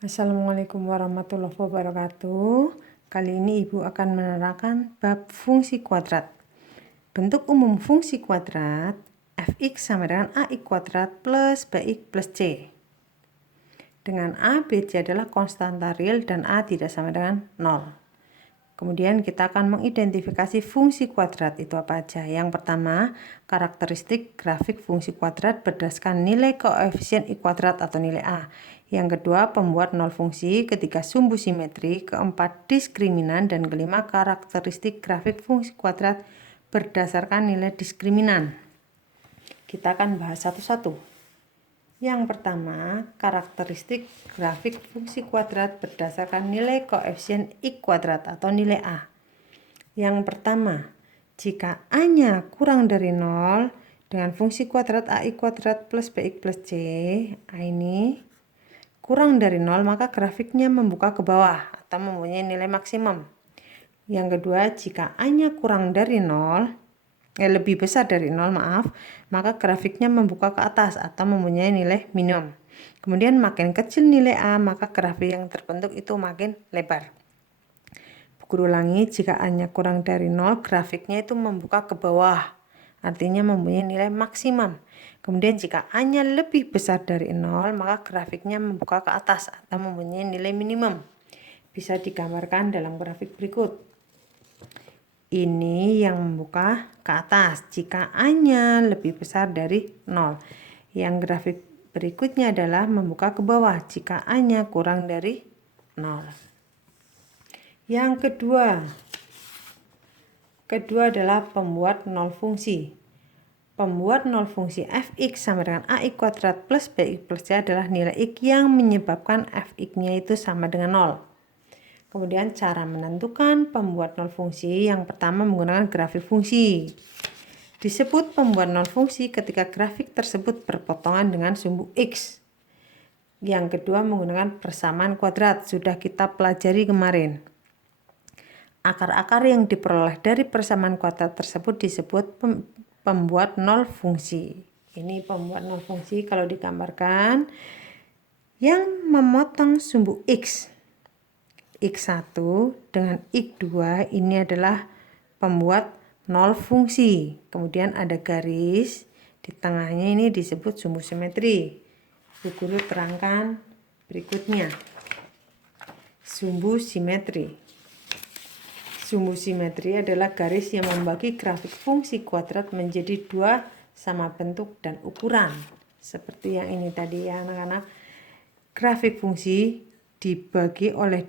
Assalamualaikum warahmatullahi wabarakatuh. Kali ini Ibu akan menerangkan bab fungsi kuadrat. Bentuk umum fungsi kuadrat fx sama dengan ax kuadrat plus bx plus c. Dengan a, b, c adalah konstanta real dan a tidak sama dengan 0. Kemudian kita akan mengidentifikasi fungsi kuadrat itu apa aja. Yang pertama, karakteristik grafik fungsi kuadrat berdasarkan nilai koefisien I kuadrat atau nilai A. Yang kedua, pembuat nol fungsi. Ketiga, sumbu simetri. Keempat, diskriminan. Dan kelima, karakteristik grafik fungsi kuadrat berdasarkan nilai diskriminan. Kita akan bahas satu-satu. Yang pertama, karakteristik grafik fungsi kuadrat berdasarkan nilai koefisien I kuadrat atau nilai A. Yang pertama, jika A-nya kurang dari 0 dengan fungsi kuadrat AI kuadrat plus BX plus C, A ini kurang dari 0, maka grafiknya membuka ke bawah atau mempunyai nilai maksimum. Yang kedua, jika A-nya kurang dari 0, lebih besar dari 0, maka grafiknya membuka ke atas atau mempunyai nilai minimum. Kemudian makin kecil nilai A, maka grafik yang terbentuk itu makin lebar. Guru ulangi, jika A-nya kurang dari 0, grafiknya itu membuka ke bawah, artinya mempunyai nilai maksimum. Kemudian jika A-nya lebih besar dari 0, maka grafiknya membuka ke atas atau mempunyai nilai minimum. Bisa digambarkan dalam grafik berikut. Ini yang membuka ke atas jika A-nya lebih besar dari 0. Yang grafik berikutnya adalah membuka ke bawah jika A-nya kurang dari 0. Yang kedua adalah pembuat nol fungsi. Pembuat nol fungsi fx sama dengan ax kuadrat plus bx plus c adalah nilai x yang menyebabkan fx-nya itu sama dengan 0. Kemudian cara menentukan pembuat nol fungsi, yang pertama menggunakan grafik fungsi. Disebut pembuat nol fungsi ketika grafik tersebut berpotongan dengan sumbu x. Yang kedua menggunakan persamaan kuadrat, sudah kita pelajari kemarin. Akar-akar yang diperoleh dari persamaan kuadrat tersebut disebut pembuat nol fungsi. Ini pembuat nol fungsi kalau digambarkan yang memotong sumbu x. X1 dengan X2 ini adalah pembuat nol fungsi. Kemudian ada garis di tengahnya, ini disebut sumbu simetri. Guru terangkan berikutnya. Sumbu simetri. Sumbu simetri adalah garis yang membagi grafik fungsi kuadrat menjadi dua sama bentuk dan ukuran. Seperti yang ini tadi ya anak-anak. Grafik fungsi dibagi oleh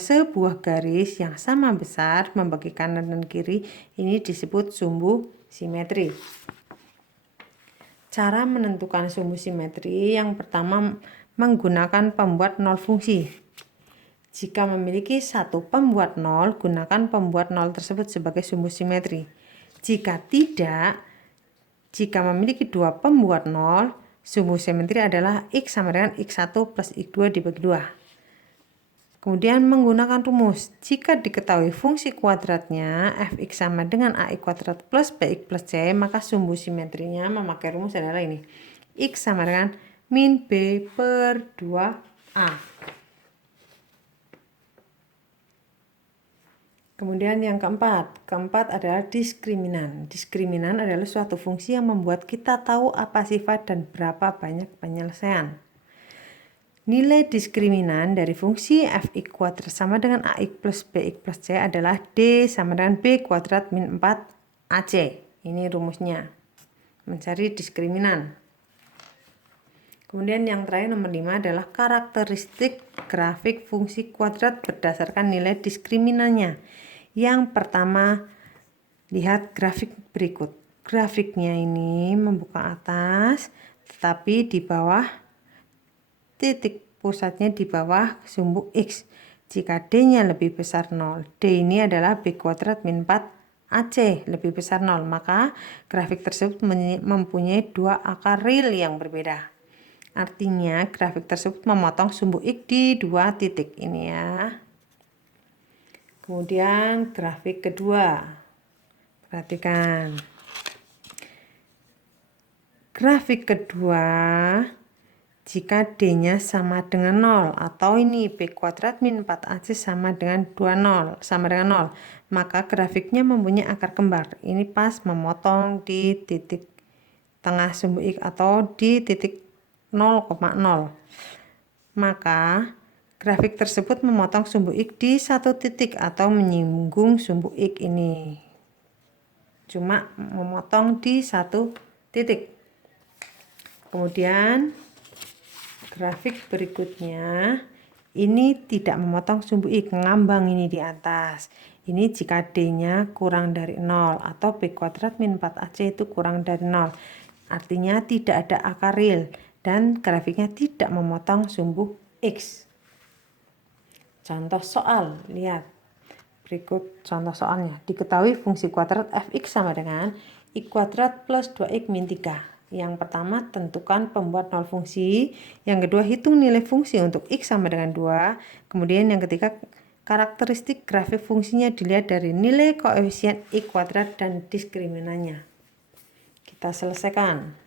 sebuah garis yang sama besar membagi kanan dan kiri, ini disebut sumbu simetri. Cara menentukan sumbu simetri, yang pertama menggunakan pembuat nol fungsi. Jika memiliki satu pembuat nol, gunakan pembuat nol tersebut sebagai sumbu simetri. Jika tidak, jika memiliki dua pembuat nol, sumbu simetri adalah X sama dengan X1 plus X2 dibagi 2. Kemudian menggunakan rumus. Jika diketahui fungsi kuadratnya fx sama dengan ax kuadrat plus bx plus c, maka sumbu simetrinya memakai rumus adalah ini. X sama dengan min b per 2a. Kemudian yang keempat adalah diskriminan. Diskriminan adalah suatu fungsi yang membuat kita tahu apa sifat dan berapa banyak penyelesaian. Nilai diskriminan dari fungsi fx kuadrat sama dengan ax plus bx plus c adalah d sama dengan b kuadrat min 4ac. Ini rumusnya. Mencari diskriminan. Kemudian yang terakhir nomor 5 adalah karakteristik grafik fungsi kuadrat berdasarkan nilai diskriminannya. Yang pertama, lihat grafik berikut. Grafiknya ini membuka atas, tetapi di bawah titik pusatnya di bawah sumbu x. Jika D-nya lebih besar 0, D ini adalah B kuadrat min 4AC lebih besar 0, maka grafik tersebut mempunyai dua akar real yang berbeda. Artinya grafik tersebut memotong sumbu x di dua titik ini ya. Kemudian grafik kedua, perhatikan. Grafik kedua, jika D-nya sama dengan 0, atau ini B kuadrat min 4AC sama dengan 0, maka grafiknya mempunyai akar kembar. Ini pas memotong di titik tengah sumbu X atau di titik 0,0. Maka grafik tersebut memotong sumbu X di satu titik atau menyinggung sumbu X ini. Cuma memotong di satu titik. Kemudian grafik berikutnya ini tidak memotong sumbu X, ngambang ini di atas. Ini jika D-nya kurang dari 0 atau B kuadrat min 4AC itu kurang dari 0. Artinya tidak ada akar real dan grafiknya tidak memotong sumbu X. Contoh soal, lihat. Berikut contoh soalnya. Diketahui fungsi kuadrat fx sama dengan x kuadrat plus 2x min 3. Yang pertama, tentukan pembuat nol fungsi. Yang kedua, hitung nilai fungsi untuk x sama dengan 2. Kemudian yang ketiga, karakteristik grafik fungsinya dilihat dari nilai koefisien x kuadrat dan diskriminannya. Kita selesaikan.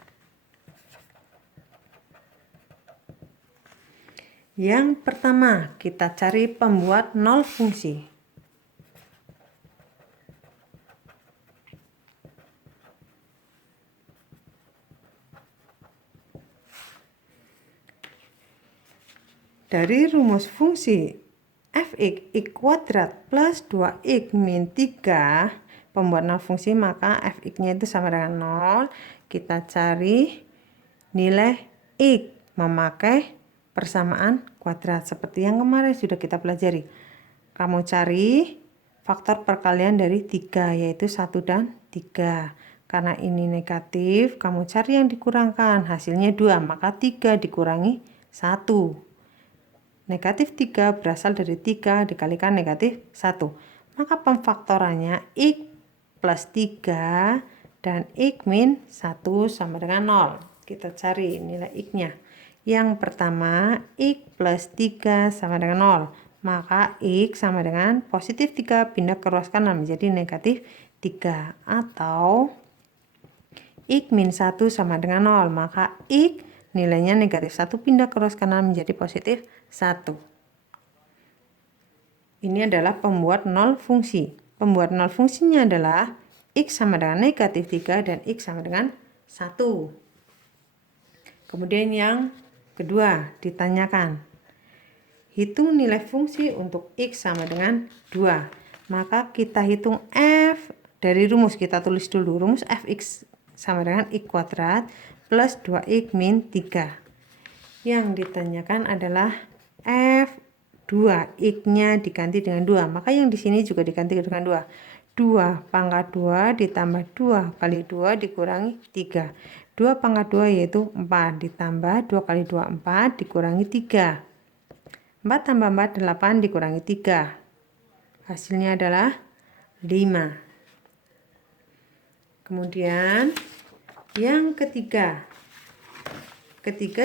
Yang pertama, kita cari pembuat nol fungsi. Dari rumus fungsi fx x kuadrat plus 2x min 3, pembuat nol fungsi, maka fx-nya itu sama dengan 0. Kita cari nilai x memakai persamaan kuadrat seperti yang kemarin sudah kita pelajari. Kamu cari faktor perkalian dari 3, yaitu 1 dan 3. Karena ini negatif, kamu cari yang dikurangkan, hasilnya 2, maka 3 dikurangi 1. Negatif 3 berasal dari 3 dikalikan negatif 1. Maka pemfaktorannya x plus 3 dan x min 1 sama dengan 0. Kita cari nilai x-nya. Yang pertama, x plus 3 sama dengan 0. Maka x sama dengan positif 3 pindah ke ruas kanan menjadi negatif 3. Atau x min 1 sama dengan 0. Maka x nilainya negatif 1 pindah ke ruas kanan menjadi positif 1. Ini adalah pembuat nol fungsi. Pembuat nol fungsinya adalah x sama dengan negatif 3 dan x sama dengan 1. Kemudian yang kedua ditanyakan, hitung nilai fungsi untuk x sama dengan 2. Maka kita hitung f dari rumus, kita tulis dulu rumus fx sama dengan x kuadrat plus 2x min 3. Yang ditanyakan adalah f2, x-nya diganti dengan 2. Maka yang di sini juga diganti dengan 2. 2 pangkat 2 ditambah 2 kali 2 dikurangi 3. 2 pangkat 2 yaitu 4 ditambah 2 kali 2 4 dikurangi 3. 4 tambah 4 8 dikurangi 3. Hasilnya adalah 5. Kemudian yang ketiga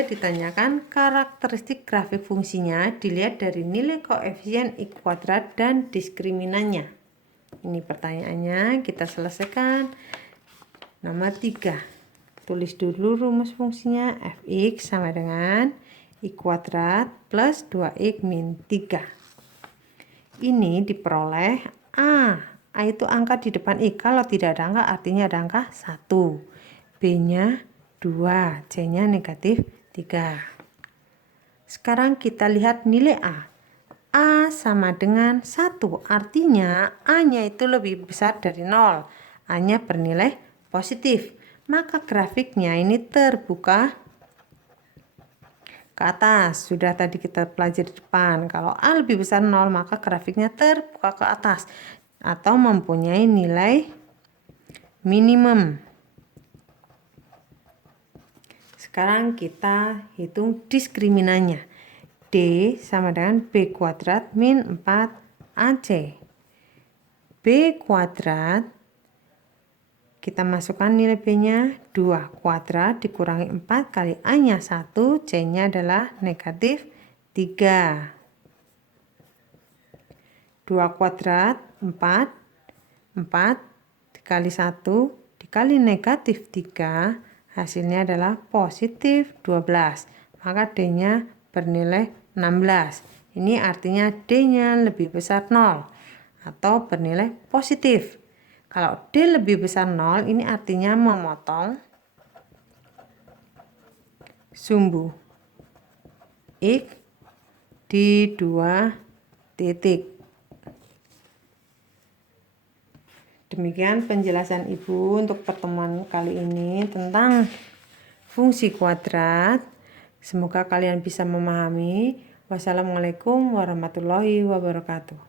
ditanyakan karakteristik grafik fungsinya dilihat dari nilai koefisien x kuadrat dan diskriminannya. Ini pertanyaannya, kita selesaikan. Nomor 3. Tulis dulu rumus fungsinya fx sama dengan x kuadrat plus 2x min 3. Ini diperoleh A itu angka di depan x. Kalau tidak ada angka artinya ada angka 1. B-nya 2, C-nya negatif 3. Sekarang kita lihat nilai A. A sama dengan 1, artinya A-nya itu lebih besar dari 0. A-nya bernilai positif. Maka grafiknya ini terbuka ke atas. Sudah tadi kita pelajari di depan. Kalau A lebih besar 0, maka grafiknya terbuka ke atas atau mempunyai nilai minimum. Sekarang kita hitung diskriminannya. D sama dengan B kuadrat min 4AC. B kuadrat, kita masukkan nilai B-nya 2 kuadrat dikurangi 4 kali A-nya 1, C-nya adalah negatif 3. 2 kuadrat 4 dikali 1 dikali negatif 3, hasilnya adalah positif 12. maka D-nya bernilai 16. Ini artinya D-nya lebih besar 0 atau bernilai positif. Kalau D lebih besar 0, ini artinya memotong sumbu X di 2 titik. Demikian penjelasan Ibu untuk pertemuan kali ini tentang fungsi kuadrat. Semoga kalian bisa memahami. Wassalamualaikum warahmatullahi wabarakatuh.